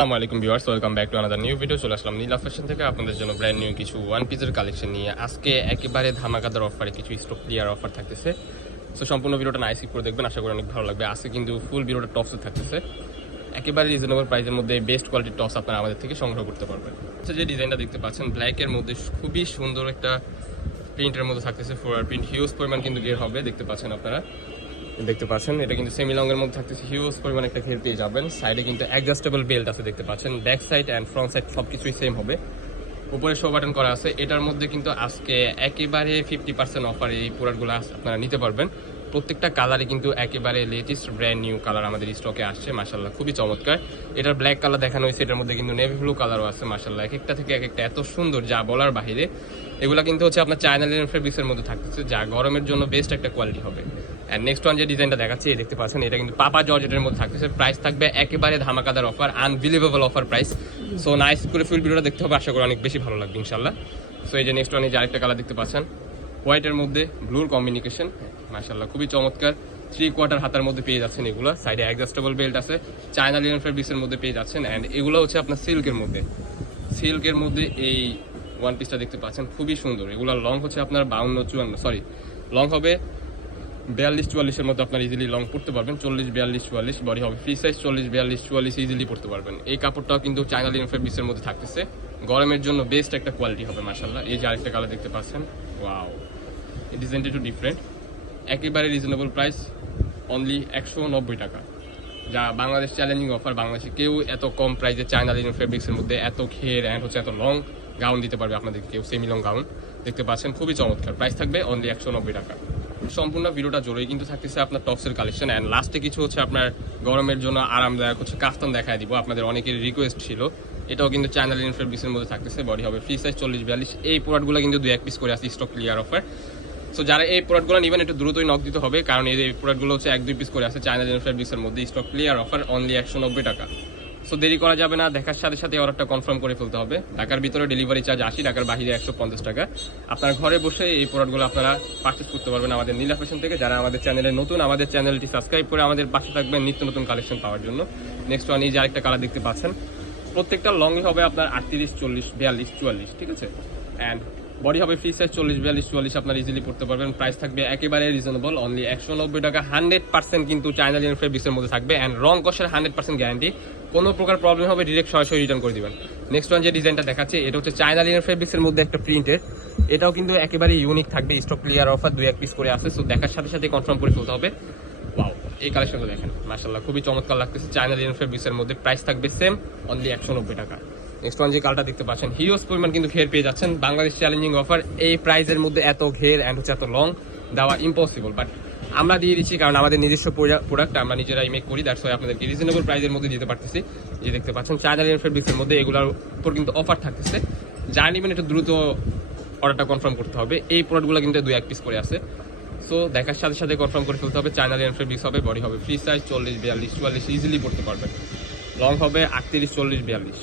আসসালামু আলাইকুম viewers, welcome back to another new video চলে আসলাম নীলা ফ্যাশন থেকে আপনাদের জন্য ব্র্যান্ড নিউ কিছু ওয়ান পিসের কালেকশন নিয়ে। আজকে একেবারে ধামাকাদার অফারে কিছু স্টক ক্লিয়ার অফার থাকতেছে। সো সম্পূর্ণ ভিডিওটা নাইস করে দেখবেন, আশা করি অনেক ভালো লাগবে। আজকে কিন্তু ফুল ভিডিওটা টপসে থাকতেছে। একেবারে রিজনেবল প্রাইসের মধ্যে বেস্ট কোয়ালিটির টপস আপনারা আমাদের থেকে সংগ্রহ করতে পারবেন। আচ্ছা যে ডিজাইনটা দেখতে পাচ্ছেন ব্ল্যাকের মধ্যে খুবই সুন্দর একটা প্রিন্টের মধ্যে থাকতেছে। ফোর প্রিন্ট হিউজ পরিমাণ কিন্তু গের হবে, দেখতে পাচ্ছেন আপনারা। দেখতে পাচ্ছেন, এটা কিন্তু সেমি লং এর মধ্যে থাকতেছে হিউজ পরিমাণ একটা ঘের পেয়ে যাবেন। সাইডে কিন্তু অ্যাডজাস্টেবল বেল্ট আছে দেখতে পাচ্ছেন। Back side and front side সব কিছুই সেম হবে। উপরে শো বাটন করা আছে। এটার মধ্যে কিন্তু আজকে একেবারে ফিফটি পার্সেন্ট অফারে এই প্রোডাক্টগুলো আপনারা নিতে পারবেন। প্রত্যেকটা কালারে কিন্তু একেবারে লেটেস্ট ব্র্যান্ড নিউ কালার আমাদের স্টকে আসছে মাসাল্লাহ খুবই চমৎকার। এটার ব্ল্যাক কালার দেখানো হয়েছে, এটার মধ্যে কিন্তু নেভি ব্লু কালারও আছে মাসাল্লাহ এক একটা থেকে এক একটা এত সুন্দর, যা বলার বাহিরে এগুলা কিন্তু হচ্ছে আপনার চায়না লিনেন ফেব্রিক্সের মধ্যে থাকতেছে, যা গরমের জন্য বেস্ট একটা কোয়ালিটি হবে। অ্যান্ড নেক্সট ওয়ান যে ডিজাইনটা দেখাচ্ছি, এই দেখতে পাচ্ছেন, এটা কিন্তু পাপা জর্জেটের মধ্যে থাকতেছে। প্রাইস থাকবে একেবারে ধামাকাদার offer unbelievable offer price so nice করে ফুল ভিডিওটা দেখতে হবে, আশা করি অনেক বেশি ভালো লাগবে ইনশাল্লাহ সো এই যে নেক্সট ওয়ান এই যে আরেকটা কালার দেখতে পাচ্ছেন হোয়াইটের মধ্যে ব্লুর কম্বিনিকেশন মাশাল্লাহ খুবই চমৎকার। থ্রি কোয়ার্টার হাতার মধ্যে পেয়ে যাচ্ছেন এগুলো সাইডে অ্যাডজাস্টেবল বেল্ট আছে। চায়না লিনেন ফেব্রিক্সের মধ্যে পেয়ে যাচ্ছেন অ্যান্ড এগুলো হচ্ছে আপনার সিল্কের মধ্যে। সিল্কের মধ্যে এই ওয়ান পিসটা দেখতে পাচ্ছেন, খুবই সুন্দর। এগুলোর লং হচ্ছে আপনার বাউন্ন চুয়ান্ন সরি লং হবে বিয়াল্লিশ চুয়াল্লিশের মধ্যে আপনার ইজিলি লং পড়তে পারবেন। চল্লিশ বিয়াল্লিশ চুয়াল্লিশ বডি হবে। ফ্রি সাইজ চল্লিশ বিয়াল্লিশ চুয়াল্লিশ ইজিলি পড়তে পারবেন। এই কাপড়টাও কিন্তু চায়না লিন মধ্যে থাকতেছে। গরমের জন্য বেস্ট একটা কোয়ালিটি হবে মার্শাল্লাহ এই যে আরেকটা কালার দেখতে পাচ্ছেন। ওয়াও এই ডিজাইনটা একটু ডিফারেন্ট একেবারে রিজনেবল প্রাইস অনলি একশো নব্বই টাকা। যা বাংলাদেশ চ্যালেঞ্জিং অফার বাংলাদেশে কেউ এত কম প্রাইসে চায়না লিন ফেব্রিক্সের মধ্যে এত ঘের অ্যান্ড হচ্ছে এত লং গাউন দিতে পারবে আপনাদের কেউ সেমি লং গাউন দেখতে পাচ্ছেন, খুবই চমৎকার। প্রাইস থাকবে অনলি একশো নব্বই টাকা। সম্পূর্ণ ভিডিওটা জোরেই কিন্তু থাকতেছে আপনার টপসের কালেকশন অ্যান্ড লাস্টে কিছু হচ্ছে আপনার গরমের জন্য আরামদায়ক হচ্ছে কাস্টম দেখায় দিব, আপনাদের অনেকের রিকোয়েস্ট ছিল। এটাও কিন্তু চ্যানেল ইনফ্রেড বিসের মধ্যে থাকতেছে বডি হবে ফ্রি সাইজ চল্লিশ বিয়াল্লিশ। এই প্রোডাক্টগুলো কিন্তু দুই এক পিস করে আছে স্টক ক্লিয়ার অফার সো যারা এই প্রোডাক্টগুলো নেবেন, একটু দ্রুতই নক দিতে হবে, কারণ এই প্রোডাক্টগুলো হচ্ছে এক দুই পিস করে আছে চায়না ইনফ্রেড বিসের মধ্যে স্টক ক্লিয়ার অফার অনলি একশো নব্বই টাকা। সো দেরি করা যাবে না। দেখার সাথে সাথে অর্ডারটা কনফার্ম করে ফেলতে হবে। ঢাকার ভিতরে ডেলিভারি চার্জ আশি টাকার বাহিরে একশো পঞ্চাশ টাকা। আপনার ঘরে বসে এই প্রোডাক্টগুলো আপনারা পারচেস করতে পারবেন আমাদের নীলা ফ্যাশন থেকে। যারা আমাদের চ্যানেলে নতুন, আমাদের চ্যানেলটি সাবস্ক্রাইব করে আমাদের পাশে থাকবেন নিত্য নতুন কালেকশন পাওয়ার জন্য। নেক্সট ওয়ান এই যে আরেকটা কালার দেখতে পাচ্ছেন। প্রত্যেকটা লংই হবে আপনার আটত্রিশ, চল্লিশ, বিয়াল্লিশ, চুয়াল্লিশ, ঠিক আছে? অ্যান্ড বডি হবে ফ্রি সাইজ চল্লিশ, বিয়াল্লিশ, চুয়াল্লিশ, আপনার ইজিলি পড়তে পারবেন। প্রাইস থাকবে একেবারে রিজনেবল অনলি একশো নব্বই টাকা হান্ড্রেড পার্সেন্ট কিন্তু চায়না লিন ফেব্রিক্সের মধ্যে থাকবে। অ্যান্ড রং কষের হান্ড্রেড পার্সেন্ট গ্যারান্টি কোনো প্রকার প্রবলেম হবে ডিরেক্ট সরাসরি রিটার্ন করে দেবেন। নেক্সট ওয়ান যে ডিজাইনটা দেখাচ্ছে, এটা হচ্ছে চায়না লিনের ফেব্রিক্সের মধ্যে একটা প্রিন্টের এটাও কিন্তু একেবারে ইউনিক থাকবে স্টক ক্লিয়ার অফার দুই এক পিস করে আসে সো দেখার সাথে সাথে কনফার্ম করে ফেলতে হবে। ওয়াও এই কালেকশনটা দেখেন। মার্শাল্লাহ খুবই চমৎকার লাগতেছে চায়না লিনের ফেব্রিক্সের মধ্যে। প্রাইস থাকবে সেম অনলি একশো নব্বই টাকা। নেক্সট ওয়ান যে কালটা দেখতে পাচ্ছেন হিউজ পরিমাণ কিন্তু ঘের পেয়ে যাচ্ছেন। বাংলাদেশ চ্যালেঞ্জিং অফার এই প্রাইজের মধ্যে এত ঘের অ্যান্ড হচ্ছে এত লং দেওয়া ইম্পসিবল বাট আমরা দিয়ে দিচ্ছি কারণ আমাদের নিজস্ব প্রোডাক্ট আমরা নিজেরাই মেক করি দ্যাটস ওয়াই আপনাদেরকে রিজনেবল প্রাইজের মধ্যে দিতে পারতেছি। যে দেখতে পাচ্ছেন লিন ফেব্রিক্সের মধ্যে এগুলোর উপর কিন্তু অফার থাকতেছে। যা নেবেন একটু দ্রুত অর্ডারটা কনফার্ম করতে হবে। এই প্রোডাক্টগুলো কিন্তু দুই এক পিস করে আছে। সো দেখার সাথে সাথে কনফার্ম করে ফেলতে হবে চায়না লিন ফেব্রিক্স হবে বডি হবে ফ্রি সাইজ চল্লিশ, বিয়াল্লিশ, চুয়াল্লিশ ইজিলি পড়তে পারবেন। লং হবে আটত্রিশ, চল্লিশ, বিয়াল্লিশ।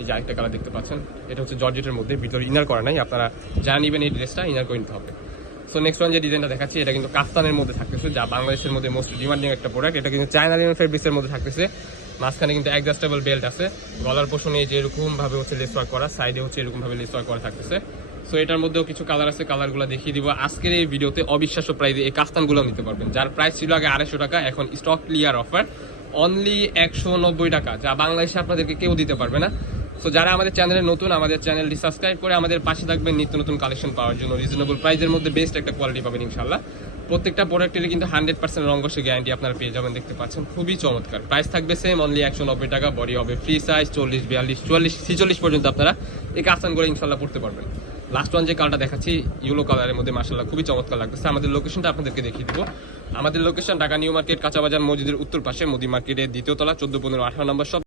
এই যে আরেকটা কালার দেখতে পাচ্ছেন, এটা হচ্ছে জর্জেটের মধ্যে, ভিতরে ইনার করা নাই, আপনারা যা নেবেন এই ড্রেসটা ইনার করে নিতে হবে। সো নেক্সট ওয়ান যে ডিজাইনটা দেখাচ্ছি, এটা কিন্তু কাফতানের মধ্যে থাকতেছে, যা বাংলাদেশের মধ্যে মোস্ট ডিমান্ডিং একটা প্রোডাক্ট এটা কিন্তু চায়না লিনের ফেব্রিক্সের মধ্যে থাকতেছে। মাঝখানে কিন্তু অ্যাডজাস্টেবল বেল্ট আছে, গলার পোষণে যে এরকম ভাবে হচ্ছে লেস ওয়ার্ক করা সাইডে হচ্ছে এরকমভাবে লেস ওয়ার্ক করা থাকতেছে। সো এটার মধ্যেও কিছু কালার আছে কালারগুলো দেখিয়ে দিব। আজকের এই ভিডিওতে অবিশ্বাস্য প্রাইজে এই কাস্তানগুলো নিতে পারবেন, যার প্রাইস ছিল আগে আড়াইশো টাকা, এখন স্টক ক্লিয়ার অফার অনলি একশো নব্বই টাকা, যা বাংলাদেশে আপনাদেরকে কেউ দিতে পারবে না। সো যারা আমাদের চ্যানেলে নতুন, আমাদের চ্যানেলটি সাবস্ক্রাইব করে আমাদের পাশে থাকবেন নিত্য নতুন কালেকশন পাওয়ার জন্য। রিজনেবল প্রাইসের মধ্যে বেস্ট একটা কোয়ালিটি পাবেন ইনশাল্লাহ প্রত্যেকটা প্রোডাক্টের কিন্তু হান্ড্রেড পার্সেন্ট রঙ্গসে গ্যারান্টি আপনারা পেয়ে যাবেন, দেখতে পাচ্ছেন। খুবই চমৎকার। প্রাইস থাকবে সেম অনলি একশো নব্বই টাকা বডি হবে ফ্রি সাইজ চল্লিশ, বিয়াল্লিশ, চুয়াল্লিশ, ছিচল্লিশ পর্যন্ত আপনারা এই করে ইনশাল্লাহ পড়তে পারবেন। লাস্ট ওয়ান যে কালারটা দেখাচ্ছি ইউলো কালারের মধ্যে মার্শাল্লাহ খুবই চমৎকার লাগতেছে। আমাদের লোকেশনটা আপনাদেরকে দেখিয়ে দিব। আমাদের লোকেশন ঢাকা নিউ মার্কেট কাঁচা বাজার মসজিদের উত্তর পাশে, মোদি মার্কেটের দ্বিতীয় তলা, চোদ্দ পনেরো আঠারো নম্বর সব